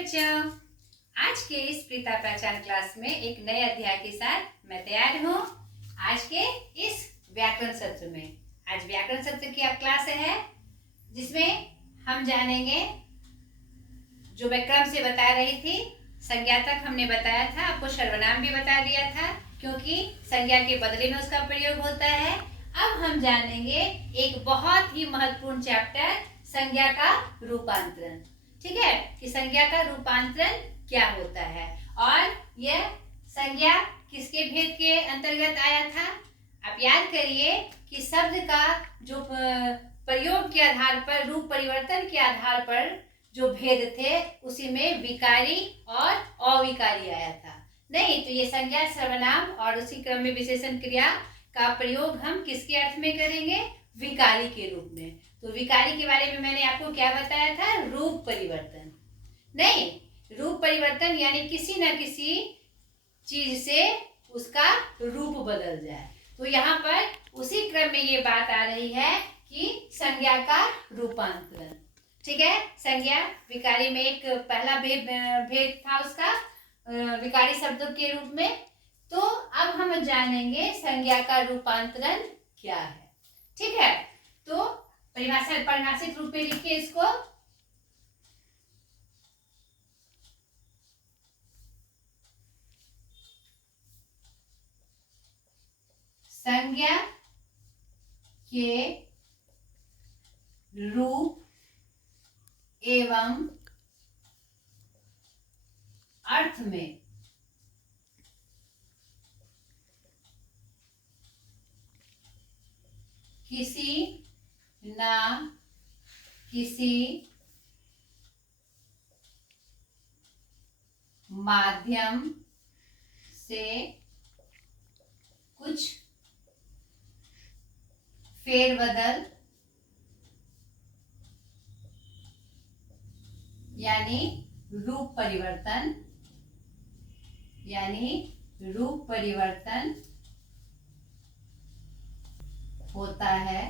बच्चों, आज के इस प्रीता पहचान क्लास में एक नए अध्याय के साथ मैं तैयार हूँ। आज के इस व्याकरण सत्र में आज व्याकरण सत्र की आप क्लास है जिसमें हम जानेंगे, जो मैं क्रम से बता रही थी, संज्ञा तक हमने बताया था, आपको सर्वनाम भी बता दिया था क्योंकि संज्ञा के बदले में उसका प्रयोग होता है। अब हम जानेंगे एक बहुत ही महत्वपूर्ण चैप्टर, संज्ञा का रूपांतरण। ठीक है, कि संज्ञा का रूपांतरण क्या होता है और यह संज्ञा किसके भेद के अंतर्गत आया था। आप याद करिए कि शब्द का जो प्रयोग के आधार पर, रूप परिवर्तन के आधार पर जो भेद थे, उसी में विकारी और अविकारी आया था। नहीं तो ये संज्ञा, सर्वनाम और उसी क्रम में विशेषण क्रिया का प्रयोग हम किसके अर्थ में करेंगे? विकारी के रूप में। तो विकारी के बारे में मैंने आपको क्या बताया था? रूप परिवर्तन। नहीं, रूप परिवर्तन यानी किसी न किसी चीज से उसका रूप बदल जाए। तो यहाँ पर उसी क्रम में ये बात आ रही है कि संज्ञा का रूपांतरण। ठीक है, संज्ञा विकारी में एक पहला भेद था उसका, विकारी शब्दों के रूप में। तो अब हम जानेंगे संज्ञा का रूपांतरण क्या है। ठीक है, तो परिभाषित रूप में लिखिए इसको। संज्ञा के रूप एवं अर्थ में किसी न किसी माध्यम से कुछ फेरबदल यानी रूप परिवर्तन होता है।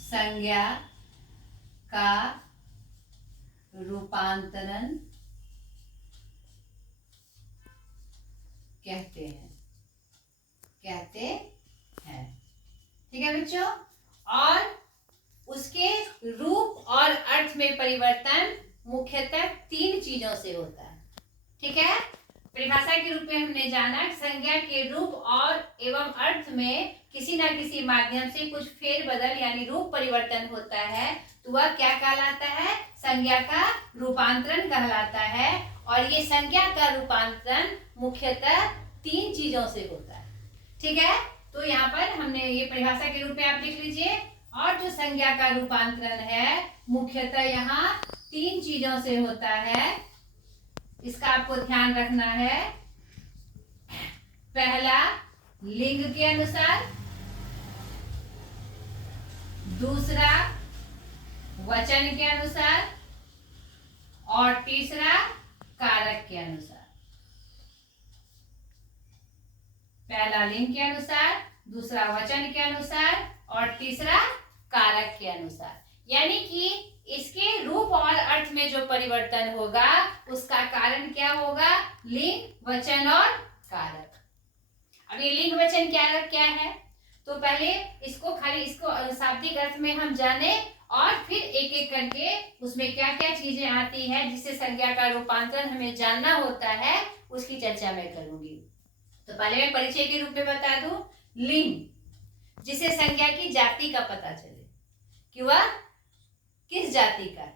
संज्ञा का रूपांतरण कहते हैं। ठीक है बच्चों, और उसके रूप और अर्थ में परिवर्तन मुख्यतः 3 चीजों से होता है। ठीक है, परिभाषा के रूप में हमने जाना संज्ञा के रूप और एवं अर्थ में किसी न किसी माध्यम से कुछ फेरबदल यानी रूप परिवर्तन होता है, तो वह क्या कहलाता है? संज्ञा का रूपांतरण कहलाता है। और ये संज्ञा का रूपांतरण मुख्यतः 3 चीजों से होता है। ठीक है, तो यहाँ पर हमने ये परिभाषा के रूप में आप लिख लीजिए। और जो संज्ञा का रूपांतरण है मुख्यतः यहाँ 3 चीजों से होता है, इसका आपको ध्यान रखना है। पहला, लिंग के अनुसार। दूसरा, वचन के अनुसार। और तीसरा, कारक के अनुसार। पहला लिंग के अनुसार, दूसरा वचन के अनुसार और तीसरा कारक के अनुसार। यानी कि इसके रूप और अर्थ में जो परिवर्तन होगा उसका कारण क्या होगा? लिंग, वचन और कारक। अब ये लिंग, वचन, कारक क्या है? तो पहले इसको शाब्दिक अर्थ में हम जाने और फिर एक एक करके उसमें क्या क्या चीजें आती है जिससे संज्ञा का रूपांतरण हमें जानना होता है, उसकी चर्चा मैं करूंगी। तो पहले मैं परिचय के रूप में बता दूं, लिंग, जिसे संज्ञा की जाति का पता चले कि वह किस जाति का है।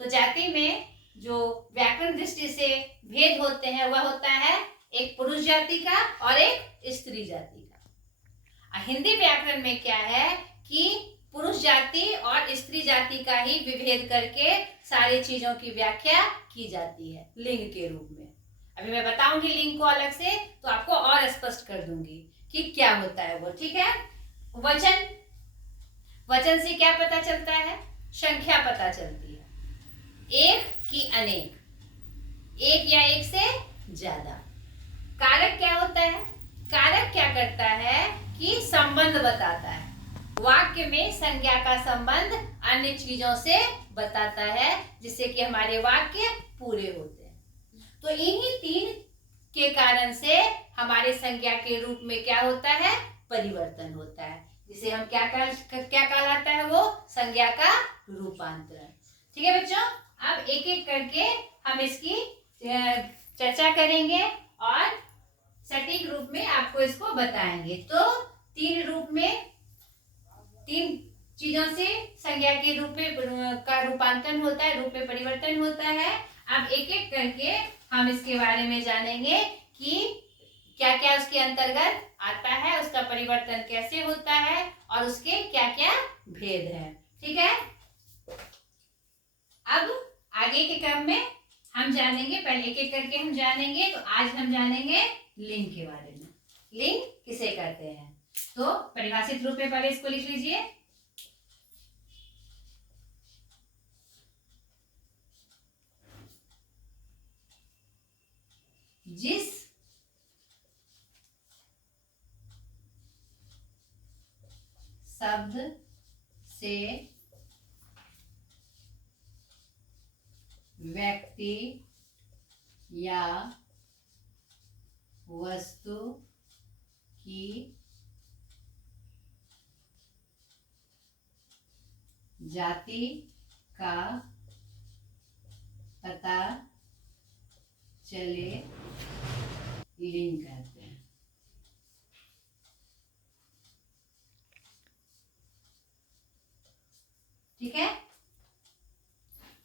तो जाति में जो व्याकरण दृष्टि से भेद होते हैं वह होता है एक पुरुष जाति का और एक स्त्री जाति का। हिंदी व्याकरण में क्या है कि पुरुष जाति और स्त्री जाति का ही विभेद करके सारी चीजों की व्याख्या की जाती है लिंग के रूप में। अभी मैं बताऊंगी लिंग को अलग से, तो आपको और स्पष्ट कर दूंगी कि क्या होता है वो। ठीक है, वचन से क्या पता चलता है? संख्या पता चलती है, एक की अनेक, एक या एक से ज्यादा। कारक क्या होता है? कारक क्या करता है कि संबंध बताता है। वाक्य में संज्ञा का संबंध अन्य चीजों से बताता है, जिससे कि हमारे वाक्य पूरे होते हैं। तो इन्हीं तीन के कारण से हमारे संज्ञा के रूप में क्या होता है, परिवर्तन होता है, जिसे हम क्या कहलाता है, वो संज्ञा का रूपांतरण। ठीक है बच्चों, अब एक एक करके हम इसकी चर्चा करेंगे और सटीक रूप में आपको इसको बताएंगे। तो तीन रूप में, तीन चीजों से संज्ञा के रूप में का रूपांतरण होता है, रूप में परिवर्तन होता है। अब एक एक करके हम इसके बारे में जानेंगे कि क्या क्या उसके अंतर्गत आता है, उसका परिवर्तन कैसे होता है और उसके क्या क्या भेद है। ठीक है, अब आगे के क्रम में हम जानेंगे, पहले एक एक करके हम जानेंगे। तो आज हम जानेंगे लिंग के बारे में। लिंग किसे कहते हैं, तो परिभाषित रूप में पहले इसको लिख लीजिए। जिस शब्द से व्यक्ति या वस्तु की जाति का पता चले, लिंग कहते हैं। ठीक है,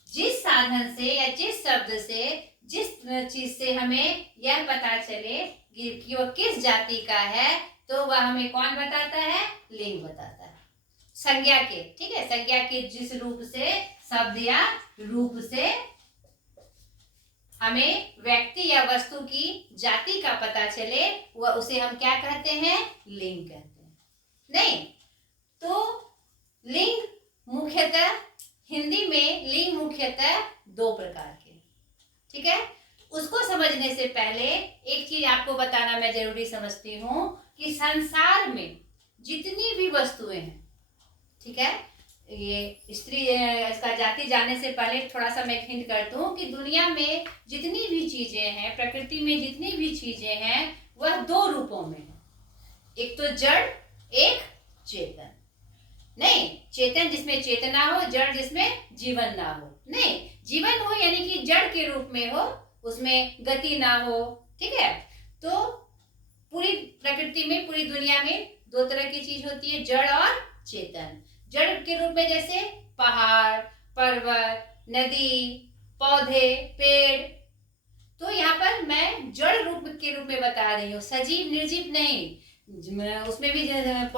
जिस साधन से या जिस शब्द से, जिस चीज से हमें यह पता चले कि वह किस जाति का है, तो वह हमें कौन बताता है, लिंग बताता है। संज्ञा के, ठीक है, संज्ञा के जिस रूप से, शब्द या रूप से हमें व्यक्ति या वस्तु की जाति का पता चले, वह उसे हम क्या कहते हैं, लिंग कहते हैं। नहीं तो लिंग मुख्यतः, हिंदी में लिंग मुख्यतः दो प्रकार के। ठीक है, उसको समझने से पहले एक चीज आपको बताना मैं जरूरी समझती हूँ कि संसार में जितनी भी वस्तुएं हैं, ठीक है, ये स्त्री, इसका जाति जानने से पहले थोड़ा सा मैं हिंट करता हूँ कि दुनिया में जितनी भी चीजें हैं, प्रकृति में जितनी भी चीजें हैं, वह दो रूपों में है। एक तो जड़, एक चेतन। नहीं, चेतन जिसमें चेतना हो, जड़ जिसमें जीवन ना हो। नहीं, जीवन हो यानी कि जड़ के रूप में हो, उसमें गति ना हो। ठीक है, तो पूरी प्रकृति में, पूरी दुनिया में दो तरह की चीज होती है, जड़ और चेतन। जड़ के रूप में जैसे पहाड़, पर्वत, नदी, पौधे, पेड़। तो यहाँ पर मैं जड़ रूप के रूप में बता रही हूँ, सजीव निर्जीव नहीं। उसमें भी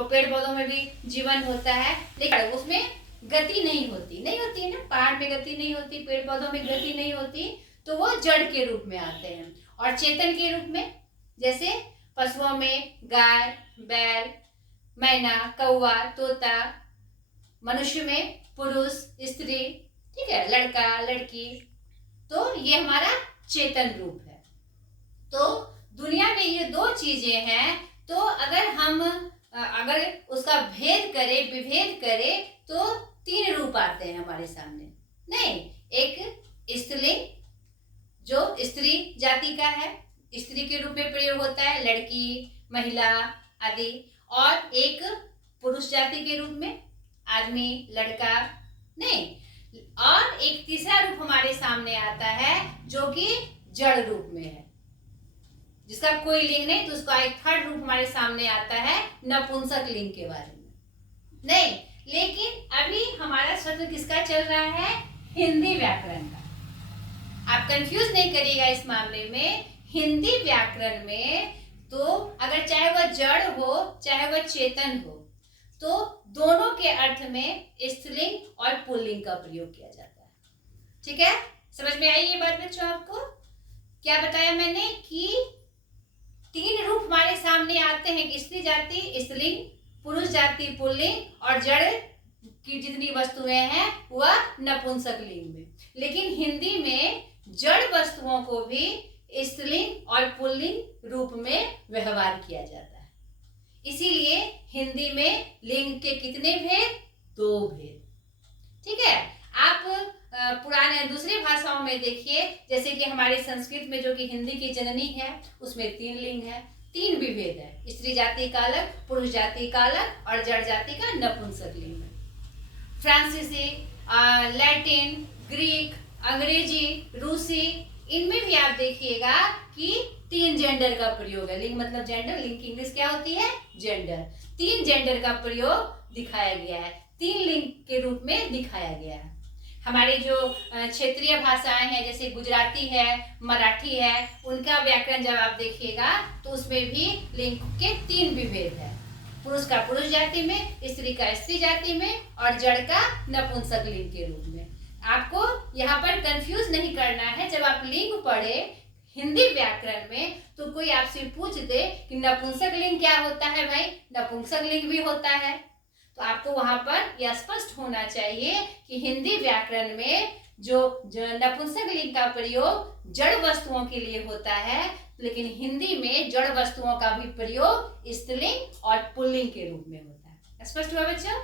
पेड़ पौधों में भी जीवन होता है, लेकिन उसमें गति नहीं होती है ना, पहाड़ में गति नहीं होती, पेड़ पौधों में गति नहीं होती, तो वो जड़ के रूप में आते हैं। और चेतन के रूप में जैसे पशुओं में गाय, बैल, मैना, कौवा, तोता, मनुष्य में पुरुष, स्त्री, ठीक है, लड़का, लड़की, तो ये हमारा चेतन रूप है। तो दुनिया में ये दो चीजें हैं, तो अगर उसका भेद करें, विभेद करें, तो तीन रूप आते हैं हमारे सामने। नहीं, एक स्त्रीलिंग जो स्त्री जाति का है, स्त्री के रूप में प्रयोग होता है, लड़की, महिला आदि। और एक पुरुष जाति के रूप में आदमी, लड़का। नहीं, और एक तीसरा रूप हमारे सामने आता है जो कि जड़ रूप में है, जिसका कोई लिंग नहीं, तो उसका एक थर्ड रूप हमारे सामने आता है, नपुंसक लिंग के बारे में। नहीं, लेकिन अभी हमारा सत्र किसका चल रहा है, हिंदी व्याकरण का। आप कंफ्यूज नहीं करिएगा इस मामले में। हिंदी व्याकरण में तो अगर चाहे वह जड़ हो, चाहे वह चेतन हो, तो दोनों के अर्थ में स्त्रीलिंग और पुल्लिंग का प्रयोग किया जाता है। ठीक है, समझ में आई ये बात बच्चों? आपको क्या बताया मैंने कि तीन रूप हमारे सामने आते हैं कि स्त्री जाति स्त्रीलिंग, पुरुष जाति पुल्लिंग, और जड़ की जितनी वस्तुएं हैं वह नपुंसक लिंग में। लेकिन हिंदी में जड़ वस्तुओं को भी स्त्रीलिंग और पुल्लिंग रूप में व्यवहार किया जाता है। इसीलिए हिंदी में लिंग के कितने भेद? 2 भेद। ठीक है। आप पुराने दूसरी भाषाओं में देखिए, जैसे कि हमारे संस्कृत में जो कि हिंदी की जननी है, उसमें 3 लिंग है, 3 विभेद है। स्त्री जाति का अलग, पुरुष जाति का अलग और जड़ जाति का नपुंसक लिंग है। फ्रांसीसी, लैटिन, ग्रीक, अंग्रेजी, रूसी, इनमें भी आप देखिएगा कि 3 जेंडर का प्रयोग है। लिंग मतलब जेंडर, लिंग की इंग्लिश क्या होती है? जेंडर। 3 जेंडर का प्रयोग दिखाया गया है, 3 लिंग के रूप में दिखाया गया है। हमारे जो क्षेत्रीय भाषाएं हैं, जैसे गुजराती है, मराठी है, उनका व्याकरण जब आप देखिएगा तो उसमें भी लिंग के 3 विभेद है। पुरुष का पुरुष जाति में, स्त्री का स्त्री जाति में और जड़ का नपुंसक लिंग के रूप में। आपको यहाँ पर कंफ्यूज नहीं करना है। जब आप लिंग पढ़े हिंदी व्याकरण में तो कोई आपसे पूछ दे कि नपुंसक लिंग क्या होता है, भाई नपुंसक लिंग भी होता है, तो आपको वहां पर यह स्पष्ट होना चाहिए कि हिंदी व्याकरण में जो नपुंसक लिंग का प्रयोग जड़ वस्तुओं के लिए होता है, लेकिन हिंदी में जड़ वस्तुओं का भी प्रयोग स्त्रीलिंग और पुल्लिंग के रूप में होता है। स्पष्ट हुआ बच्चों?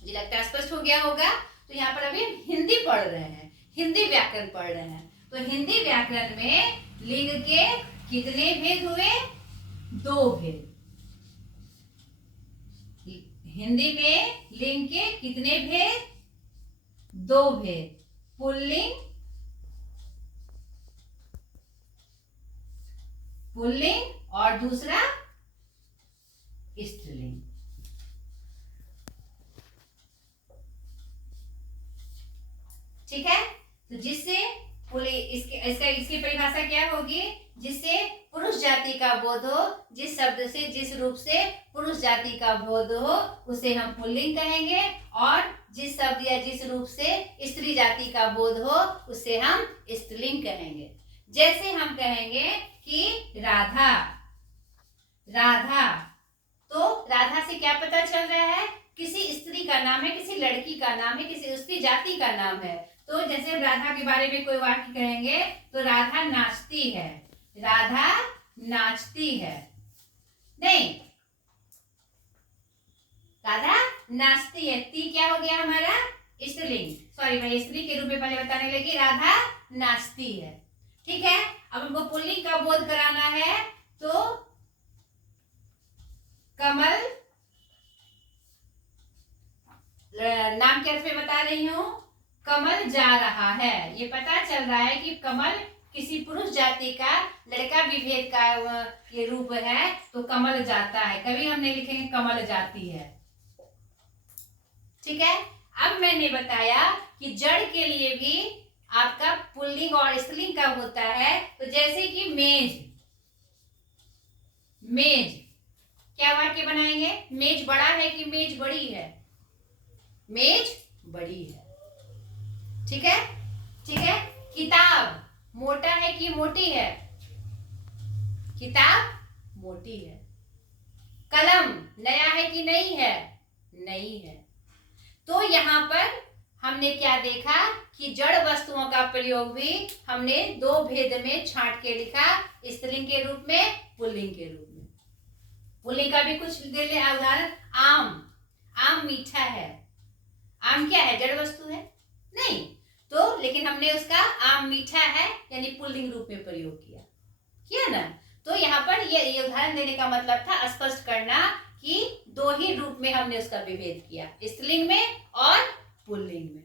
मुझे लगता है स्पष्ट हो गया होगा। तो यहाँ पर अभी हिंदी पढ़ रहे हैं, हिंदी व्याकरण पढ़ रहे हैं। तो हिंदी व्याकरण में लिंग के कितने भेद हुए? 2 भेद। हिंदी में लिंग के कितने भेद? 2 भेद। पुल्लिंग, पुल्लिंग और दूसरा स्त्रीलिंग। ठीक है। तो जिससे इसकी परिभाषा क्या होगी? जिससे पुरुष जाति का बोध हो, जिस शब्द से जिस रूप से पुरुष जाति का बोध हो उसे हम पुल्लिंग कहेंगे, और जिस शब्द या जिस रूप से स्त्री जाति का बोध हो उसे हम स्त्रीलिंग कहेंगे। जैसे हम कहेंगे कि राधा, राधा, तो राधा से क्या पता चल रहा है? किसी स्त्री का नाम है, किसी लड़की का नाम है, किसी स्त्री जाति का नाम है। तो जैसे राधा के बारे में कोई वाक्य कहेंगे तो राधा नाचती है, राधा नाचती है, नहीं, राधा नाचती है। ती क्या हो गया हमारा? स्त्रीलिंग। सॉरी, मैं स्त्री के रूप में पहले बताने लगी, राधा नाचती है। ठीक है। अब हमको पुल्लिंग का बोध कराना है तो कमल, नाम के अर्थ में बता रही हूं, कमल जा रहा है। ये पता चल रहा है कि कमल किसी पुरुष जाति का लड़का विभेद का ये रूप है, तो कमल जाता है। कभी हम नहीं लिखेंगे कमल जाती है। ठीक है। अब मैंने बताया कि जड़ के लिए भी आपका पुल्लिंग और स्त्रीलिंग का होता है। तो जैसे कि मेज, मेज, क्या वाक्य बनाएंगे? मेज बड़ा है कि मेज बड़ी है? मेज बड़ी है। ठीक है। ठीक है। किताब मोटा है कि मोटी है? किताब मोटी है। कलम नया है कि नई है? नई है। तो यहाँ पर हमने क्या देखा कि जड़ वस्तुओं का प्रयोग भी हमने 2 भेद में छांट के लिखा, स्त्रीलिंग के रूप में, पुल्लिंग के रूप में। पुल्लिंग का भी कुछ दे ले उदाहरण। आम, आम मीठा है। आम क्या है? जड़ वस्तु है? नहीं। तो लेकिन हमने उसका आम मीठा है यानी पुल्लिंग रूप में प्रयोग किया ना। तो यहाँ पर ये उदाहरण देने का मतलब था स्पष्ट करना कि 2 ही रूप में हमने उसका विभेद किया, स्त्रीलिंग में और पुल्लिंग में।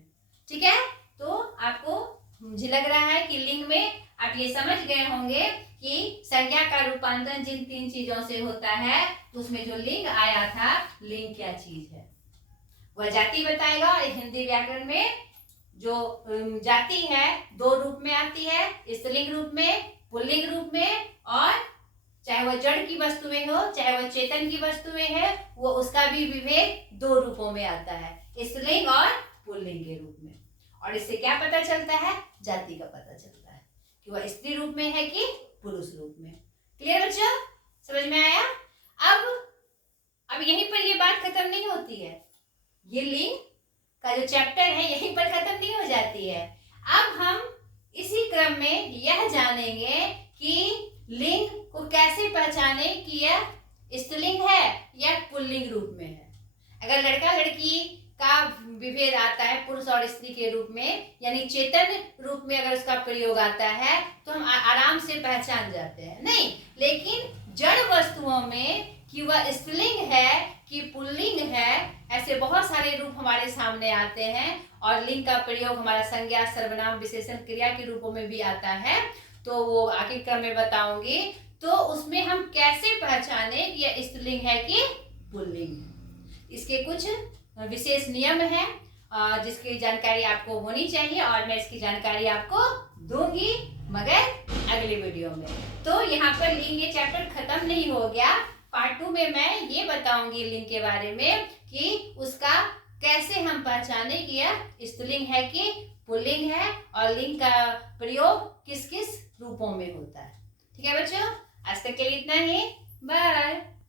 ठीक है। तो आपको मुझे लग रहा है कि लिंग में आप ये समझ गए होंगे कि संज्ञा का रूपांतरण जिन 3 चीजों से होता है, तो उसमें जो लिंग आया था, लिंग क्या चीज है वह जाति बताएगा। और हिंदी व्याकरण में जो जाति है 2 रूप में आती है, स्त्रीलिंग रूप में, पुल्लिंग रूप में, और चाहे वह जड़ की वस्तुएं हो चाहे वह चेतन की वस्तुएं है, वो उसका भी विभेद 2 रूपों में आता है, स्त्रीलिंग और पुल्लिंग के रूप में। और इससे क्या पता चलता है? जाति का पता चलता है कि वह स्त्री रूप में है कि पुरुष रूप में। क्लियर बच्चों? समझ में आया? अब यहीं पर ये बात खत्म नहीं होती है। ये लिंग का जो चैप्टर है यहीं पर खत्म नहीं हो जाती है। अब हम इसी क्रम में यह जानेंगे कि लिंग को कैसे पहचाने कि यह स्त्रीलिंग है या पुल्लिंग रूप में है। अगर लड़का लड़की का विभेद आता है पुरुष और स्त्री के रूप में, यानी चेतन रूप में अगर उसका प्रयोग आता है तो हम आराम से पहचान जाते हैं। नहीं, लेकिन जड़ वस्तुओं में कि वह स्त्रीलिंग है कि पुल्लिंग है, ऐसे बहुत सारे रूप हमारे सामने आते हैं और लिंग का प्रयोग हमारा संज्ञा, सर्वनाम, विशेषण, क्रिया के रूपों में भी आता है। तो वो आगे क्रम में बताऊंगी। तो उसमें हम कैसे पहचाने कि यह स्त्रीलिंग है कि पुल्लिंग। इसके कुछ विशेष नियम है जिसकी जानकारी आपको होनी चाहिए और मैं इसकी जानकारी आपको दूंगी, मगर अगले वीडियो में। तो यहाँ पर लिंग ये चैप्टर खत्म नहीं हो गया। पार्ट 2 में मैं ये बताऊंगी लिंग के बारे में कि उसका कैसे हम पहचाने कि यह स्त्रीलिंग है कि पुल्लिंग है और लिंग का प्रयोग किस किस रूपों में होता है। ठीक है बच्चों, आज तक के लिए इतना ही। बाय।